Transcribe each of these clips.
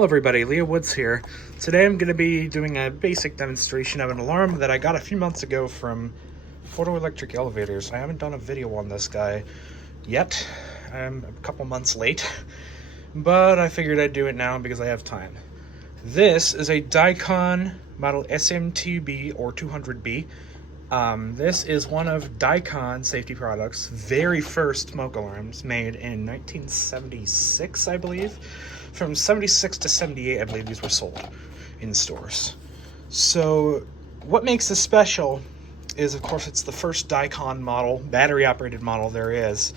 Hello everybody, Leah Woods here. Today I'm going to be doing a basic demonstration of an alarm that I got a few months ago from Photoelectric Elevators. I haven't done a video on this guy yet. I'm a couple months late, but I figured I'd do it now because I have time. This is a Dicon model SM-2B or 200B. This is one of Dicon Safety Products' very first smoke alarms, made in 1976, I believe. From 76 to 78, I believe these were sold in stores. So what makes this special is, of course, it's the first Dicon model, battery-operated model there is.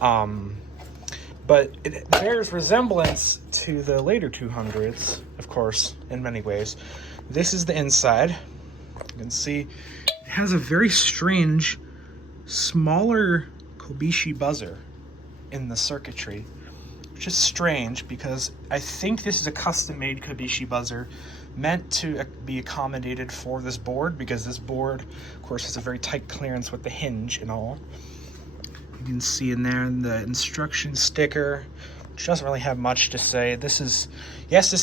But it bears resemblance to the later 200s, of course, in many ways. This is the inside. You can see it has a very strange, smaller Kobayashi buzzer in the circuitry, which is strange because I think this is a custom-made Kobayashi buzzer meant to be accommodated for this board, because this board, of course, has a very tight clearance with the hinge and all. You can see in there the instruction sticker, which doesn't really have much to say. This is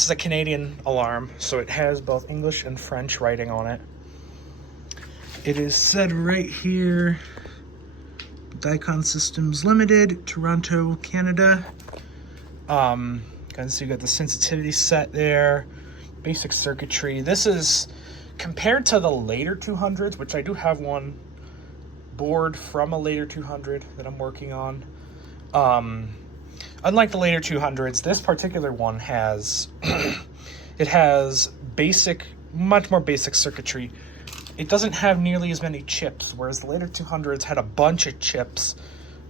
a Canadian alarm, so it has both English and French writing on it. It is said right here, Dicon Systems Limited, Toronto, Canada. You can see you got the sensitivity set there, basic circuitry. This is, compared to the later 200s, which I do have one board from a later 200 that I'm working on. Unlike the later 200s, this particular one has, it has basic, much more basic circuitry. It doesn't have nearly as many chips, whereas the later 200s had a bunch of chips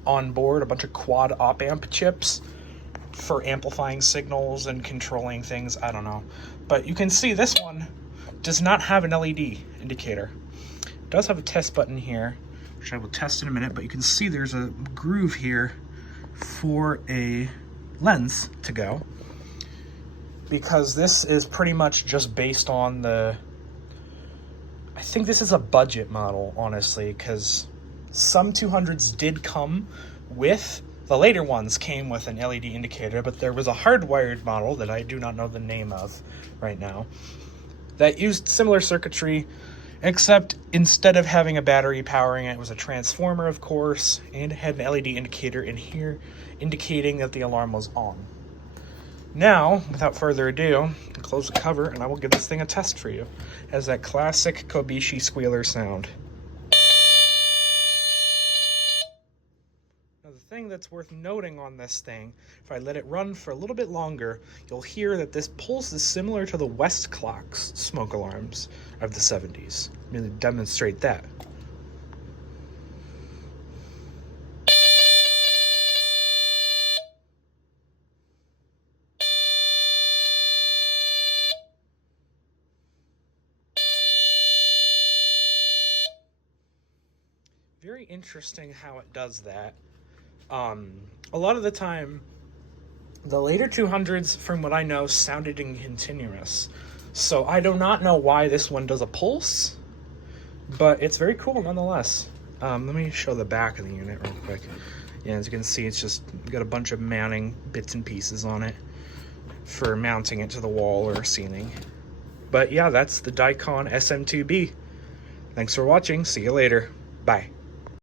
on board, a bunch of quad op-amp chips for amplifying signals and controlling things, I don't know. But you can see this one does not have an LED indicator. It does have a test button here, which I will test in a minute, but you can see there's a groove here for a lens to go, because this is pretty much just based on the, I think this is a budget model, honestly, because some 200s did come with, the later ones came with an LED indicator, but there was a hardwired model that I do not know the name of right now that used similar circuitry, except instead of having a battery powering it, it was a transformer, of course, and it had an LED indicator in here indicating that the alarm was on. Now, without further ado, I'll close the cover and I will give this thing a test for you. It has that classic Kobayashi squealer sound. Now, the thing that's worth noting on this thing, if I let it run for a little bit longer, you'll hear that this pulse is similar to the Westclock's smoke alarms of the 70s. I'm going to demonstrate that. Very interesting how it does that. A lot of the time, the later 200s, from what I know, sounded in continuous. So I do not know why this one does a pulse, but it's very cool nonetheless. Let me show the back of the unit real quick. Yeah, as you can see, it's just got a bunch of mounting bits and pieces on it for mounting it to the wall or ceiling. But yeah, that's the Dicon SM-2B. Thanks for watching. See you later. Bye.